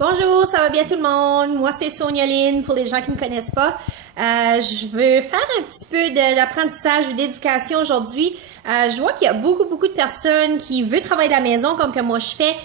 Bonjour, ça va bien tout le monde? Moi, c'est Sonia Lynn, pour les gens qui ne me connaissent pas. Je veux faire un petit peu d'apprentissage ou d'éducation aujourd'hui. Je vois qu'il y a beaucoup de personnes qui veulent travailler de la maison comme que moi je fais.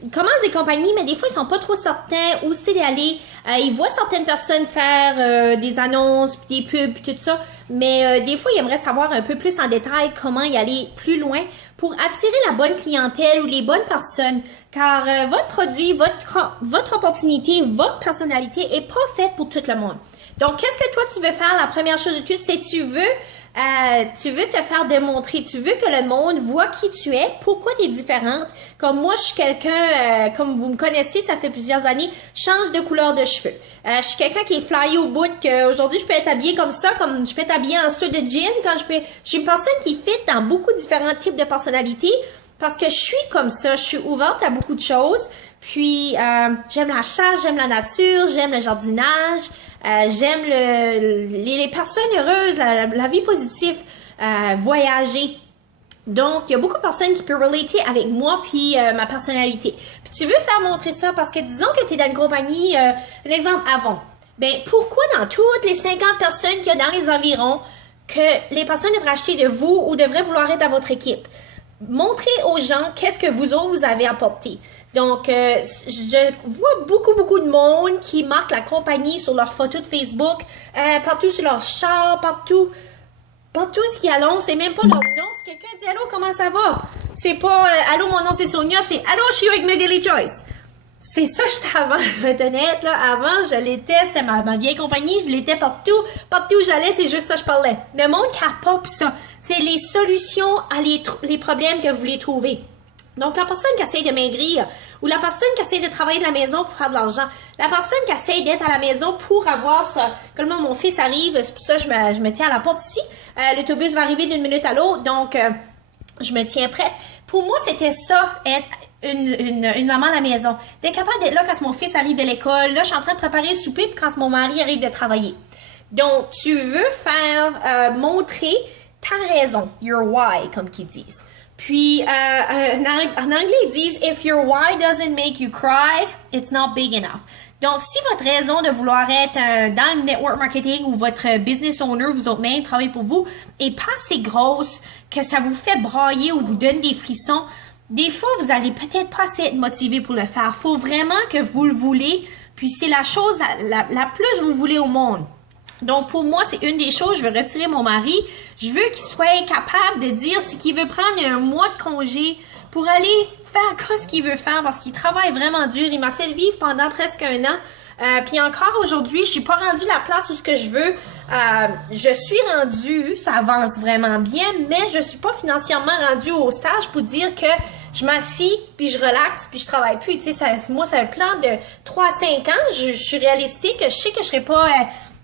Ils commencent des compagnies, mais des fois, ils sont pas trop certains où c'est d'aller. Ils voient certaines personnes faire des annonces, puis des pubs, puis tout ça. Mais des fois, ils aimeraient savoir un peu plus en détail comment y aller plus loin pour attirer la bonne clientèle ou les bonnes personnes. Car votre produit, votre opportunité, votre personnalité est pas faite pour tout le monde. Donc, qu'est-ce que toi, tu veux faire? La première chose de tout, c'est tu veux te faire démontrer, tu veux que le monde voit qui tu es, pourquoi tu es différente. Comme moi, je suis quelqu'un, comme vous me connaissez, ça fait plusieurs années, je change de couleur de cheveux. Je suis quelqu'un qui est flyé au bout, qu'aujourd'hui, je peux être habillée comme ça, comme je peux être habillée en suit de jean, je suis une personne qui fit dans beaucoup de différents types de personnalités, parce que je suis comme ça, je suis ouverte à beaucoup de choses. Puis, j'aime la chasse, j'aime la nature, j'aime le jardinage, j'aime les personnes heureuses, la vie positive, voyager. Donc, il y a beaucoup de personnes qui peuvent relater avec moi puis ma personnalité. Puis, tu veux faire montrer ça parce que disons que tu es dans une compagnie, un exemple Avon. Ben, pourquoi dans toutes les 50 personnes qu'il y a dans les environs que les personnes devraient acheter de vous ou devraient vouloir être dans votre équipe? Montrez aux gens qu'est-ce que vous autres vous avez apporté. Donc, je vois beaucoup de monde qui marque la compagnie sur leurs photos de Facebook, partout sur leur char, partout ce qui annonce, c'est même pas leur nom. Si quelqu'un dit allô, comment ça va? C'est pas allô, mon nom c'est Sonia, c'est allô, je suis avec mes Daily Choice. C'est ça que j'étais avant, je vais être honnête, là. Avant, je l'étais, c'était ma vieille compagnie, je l'étais partout où j'allais, c'est juste ça que je parlais. Le monde capote ça. C'est les solutions à les problèmes que vous voulez trouver. Donc, la personne qui essaie de maigrir, ou la personne qui essaie de travailler de la maison pour faire de l'argent, la personne qui essaie d'être à la maison pour avoir ça. Comme mon fils arrive, c'est pour ça que je me tiens à la porte ici. L'autobus va arriver d'une minute à l'autre, donc je me tiens prête. Pour moi, c'était ça, être une maman à la maison. D'être capable d'être là quand mon fils arrive de l'école. Là, je suis en train de préparer le souper puis quand mon mari arrive de travailler. Donc, tu veux faire montrer ta raison, your why, comme qu'ils disent. Puis, en anglais, ils disent « If your why doesn't make you cry, it's not big enough ». Donc, si votre raison de vouloir être dans le network marketing ou votre business owner, vous autres même, travaille pour vous, est pas assez grosse, que ça vous fait brailler ou vous donne des frissons, des fois, vous allez peut-être pas assez être motivé pour le faire. Faut vraiment que vous le voulez, puis c'est la chose la plus vous voulez au monde. Donc, pour moi, c'est une des choses, je veux retirer mon mari. Je veux qu'il soit capable de dire si qu'il veut prendre un mois de congé pour aller faire ce qu'il veut faire parce qu'il travaille vraiment dur. Il m'a fait vivre pendant presque un an. Puis encore aujourd'hui, je suis pas rendue la place où ce que je veux. Je suis rendue, ça avance vraiment bien, mais je suis pas financièrement rendue au stage pour dire que je m'assis, puis je relaxe, puis je travaille plus. Tu sais, moi, c'est un plan de 3 à 5 ans. Je suis réalistique, je sais que je serai pas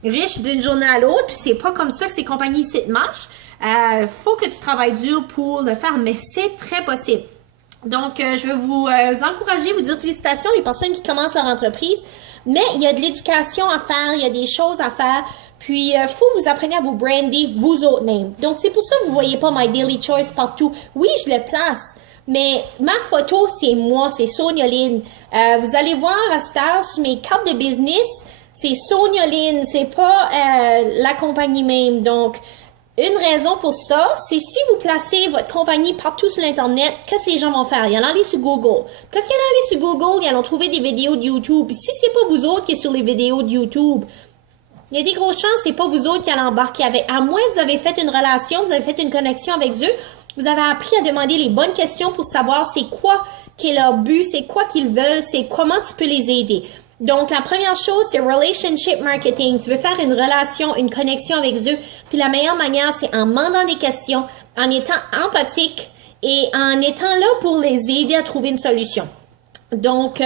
riche d'une journée à l'autre, puis c'est pas comme ça que ces compagnies ici marchent. Faut que tu travailles dur pour le faire, mais c'est très possible. Donc, je veux vous encourager, vous dire félicitations les personnes qui commencent leur entreprise, mais il y a de l'éducation à faire, il y a des choses à faire, puis faut vous apprendre à vous brander vous autres mêmes. Donc, c'est pour ça que vous voyez pas My Daily Choice partout. Oui, je le place, mais ma photo, c'est moi, c'est Sonia Lynn. Vous allez voir à cette heure sur mes cartes de business, c'est Sonia Lynn, c'est pas la compagnie même. Donc, une raison pour ça, c'est si vous placez votre compagnie partout sur l'Internet, qu'est-ce que les gens vont faire? Ils allont aller sur Google. Qu'est-ce qu'ils allont aller sur Google? Ils allont trouver des vidéos de YouTube. Puis si c'est pas vous autres qui êtes sur les vidéos de YouTube, il y a des grosses chances c'est pas vous autres qui allez embarquer avec. À moins que vous avez fait une relation, vous avez fait une connexion avec eux, vous avez appris à demander les bonnes questions pour savoir c'est quoi qui est leur but, c'est quoi qu'ils veulent, c'est comment tu peux les aider. Donc, la première chose, c'est relationship marketing. Tu veux faire une relation, une connexion avec eux. Puis la meilleure manière, c'est en demandant des questions, en étant empathique et en étant là pour les aider à trouver une solution. Donc,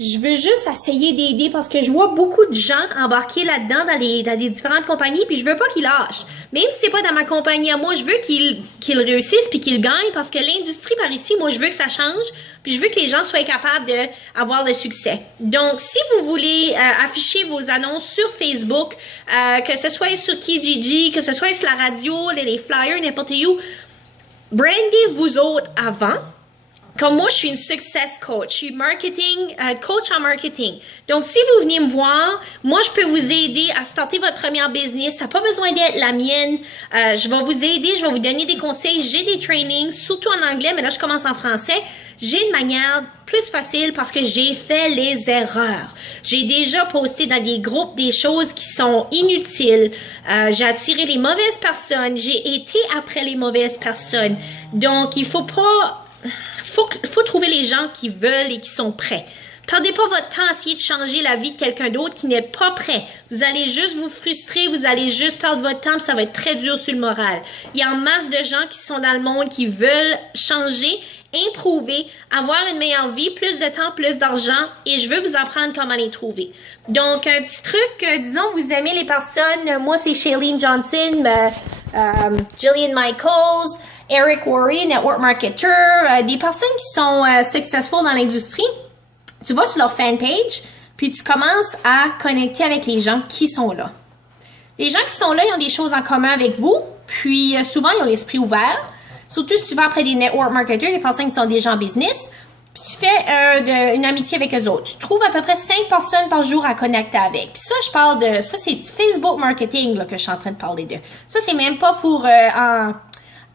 je veux juste essayer d'aider parce que je vois beaucoup de gens embarquer là-dedans dans des différentes compagnies puis je veux pas qu'ils lâchent. Même si c'est pas dans ma compagnie à moi, je veux qu'ils réussissent puis qu'ils gagnent parce que l'industrie par ici, moi, je veux que ça change puis je veux que les gens soient capables d'avoir le succès. Donc, si vous voulez afficher vos annonces sur Facebook, que ce soit sur Kijiji, que ce soit sur la radio, les flyers, n'importe où, brandez vous autres avant. Comme moi, je suis une success coach. Je suis marketing, coach en marketing. Donc, si vous venez me voir, moi, je peux vous aider à starter votre première business. Ça n'a pas besoin d'être la mienne. Je vais vous aider, je vais vous donner des conseils. J'ai des trainings, surtout en anglais, mais là, je commence en français. J'ai une manière plus facile parce que j'ai fait les erreurs. J'ai déjà posté dans des groupes des choses qui sont inutiles. J'ai attiré les mauvaises personnes. J'ai été après les mauvaises personnes. Donc, il faut pas... faut trouver les gens qui veulent et qui sont prêts. Perdez pas votre temps à essayer de changer la vie de quelqu'un d'autre qui n'est pas prêt. Vous allez juste vous frustrer, vous allez juste perdre votre temps, puis ça va être très dur sur le moral. Il y a en masse de gens qui sont dans le monde qui veulent changer, improver, avoir une meilleure vie, plus de temps, plus d'argent, et je veux vous apprendre comment les trouver. Donc, un petit truc, disons, vous aimez les personnes, moi c'est Shailene Johnson, Jillian Michaels, Eric Worre, network marketer, des personnes qui sont successful dans l'industrie. Tu vas sur leur fanpage, puis tu commences à connecter avec les gens qui sont là. Les gens qui sont là, ils ont des choses en commun avec vous, puis souvent, ils ont l'esprit ouvert. Surtout si tu vas après des network marketers, des personnes qui sont déjà en business, puis tu fais une amitié avec eux autres. Tu trouves à peu près 5 personnes par jour à connecter avec. Puis ça, je parle de... Ça, c'est Facebook marketing là, que je suis en train de parler de. Ça, c'est même pas pour...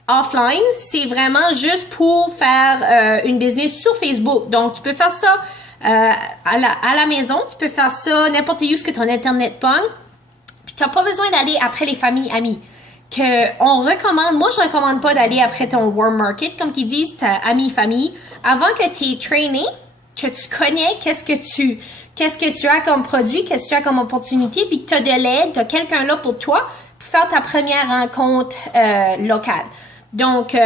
offline, c'est vraiment juste pour faire une business sur Facebook. Donc, tu peux faire ça à la maison, tu peux faire ça n'importe où ce que ton Internet pogne. Puis, tu n'as pas besoin d'aller après les familles amis. On recommande, moi, je recommande pas d'aller après ton warm market, comme qu'ils disent, ta ami, famille, avant que tu es trainé, que tu connais qu'est-ce que tu as comme produit, qu'est-ce que tu as comme opportunité, puis que tu as de l'aide, tu as quelqu'un là pour toi, pour faire ta première rencontre locale. Donc,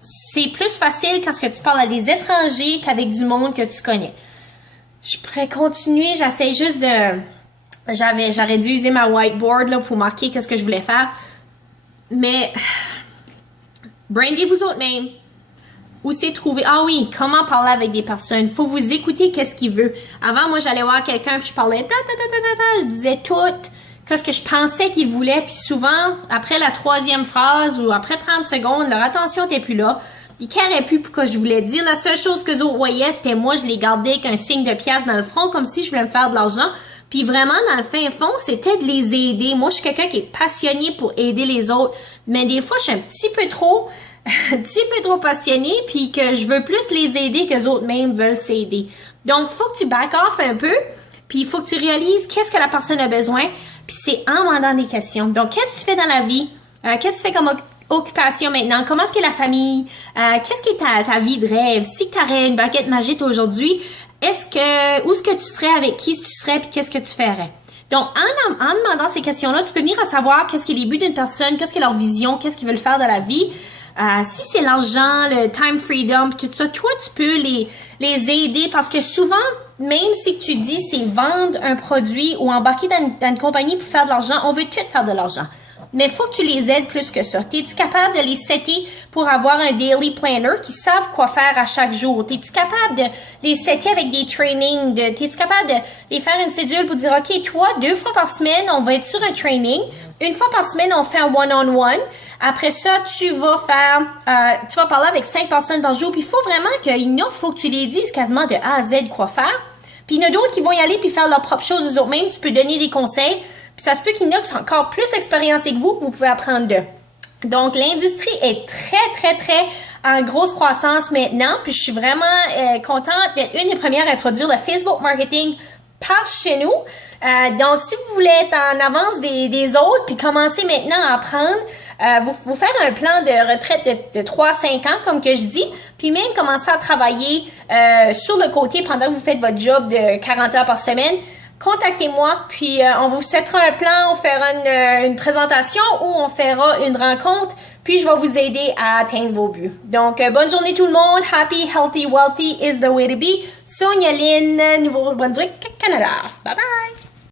c'est plus facile quand tu parles à des étrangers qu'avec du monde que tu connais. Je pourrais continuer, j'essaie juste de... J'aurais dû user ma whiteboard là, pour marquer qu'est-ce que je voulais faire. Mais, brandez-vous autres même. Où c'est trouvé? Ah oui, comment parler avec des personnes. Faut vous écouter qu'est-ce qu'il veut. Avant, moi, j'allais voir quelqu'un puis je parlais je disais tout ce que je pensais qu'il voulait. Puis souvent, après la 3e phrase ou après 30 secondes, leur attention n'était plus là. Ils carraient plus pour que je voulais dire. La seule chose que eux autres voyaient, c'était moi, je les gardais avec un signe de pièce dans le front, comme si je voulais me faire de l'argent. Puis vraiment, dans le fin fond, c'était de les aider. Moi, je suis quelqu'un qui est passionné pour aider les autres. Mais des fois, je suis un petit peu trop passionnée, puis que je veux plus les aider que les autres même veulent s'aider. Donc, il faut que tu back off un peu, puis il faut que tu réalises qu'est-ce que la personne a besoin, puis c'est en demandant des questions. Donc, qu'est-ce que tu fais dans la vie? Qu'est-ce que tu fais comme occupation maintenant? Comment est-ce que la famille? Qu'est-ce qui est ta vie de rêve? Si tu aurais une baguette magique aujourd'hui, où est-ce que tu serais, avec qui tu serais, puis qu'est-ce que tu ferais? Donc, en demandant ces questions-là, tu peux venir à savoir qu'est-ce qui est les buts d'une personne, qu'est-ce qui est leur vision, qu'est-ce qu'ils veulent faire dans la vie. Si c'est l'argent, le time freedom, tout ça, toi, tu peux les aider parce que souvent, même si tu dis c'est vendre un produit ou embarquer dans une compagnie pour faire de l'argent, on veut tout faire de l'argent. Mais il faut que tu les aides plus que ça. Es-tu capable de les setter pour avoir un daily planner qui savent quoi faire à chaque jour? Es-tu capable de les setter avec des trainings? T'es-tu capable de les faire une cédule pour dire, OK, toi, 2 fois par semaine, on va être sur un training. 1 fois par semaine, on fait un one-on-one. Après ça, tu vas parler avec 5 personnes par jour. Puis il faut vraiment faut que tu les dises quasiment de A à Z quoi faire. Puis il y en a d'autres qui vont y aller puis faire leurs propres choses eux autres mêmes. Tu peux donner des conseils. Puis ça se peut qu'il y en a qui sont encore plus expérimentés que vous pouvez apprendre d'eux. Donc, l'industrie est très, très, très en grosse croissance maintenant. Puis je suis vraiment contente d'être une des premières à introduire le Facebook marketing par chez nous. Donc, si vous voulez être en avance des autres, puis commencer maintenant à apprendre, vous faire un plan de retraite de 3-5 ans, comme que je dis, puis même commencer à travailler sur le côté pendant que vous faites votre job de 40 heures par semaine. Contactez-moi, puis on vous settera un plan, on fera une présentation ou on fera une rencontre, puis je vais vous aider à atteindre vos buts. Donc, bonne journée tout le monde. Happy, healthy, wealthy is the way to be. Sonia Lynn, Nouveau-Brunswick, Canada. Bye bye!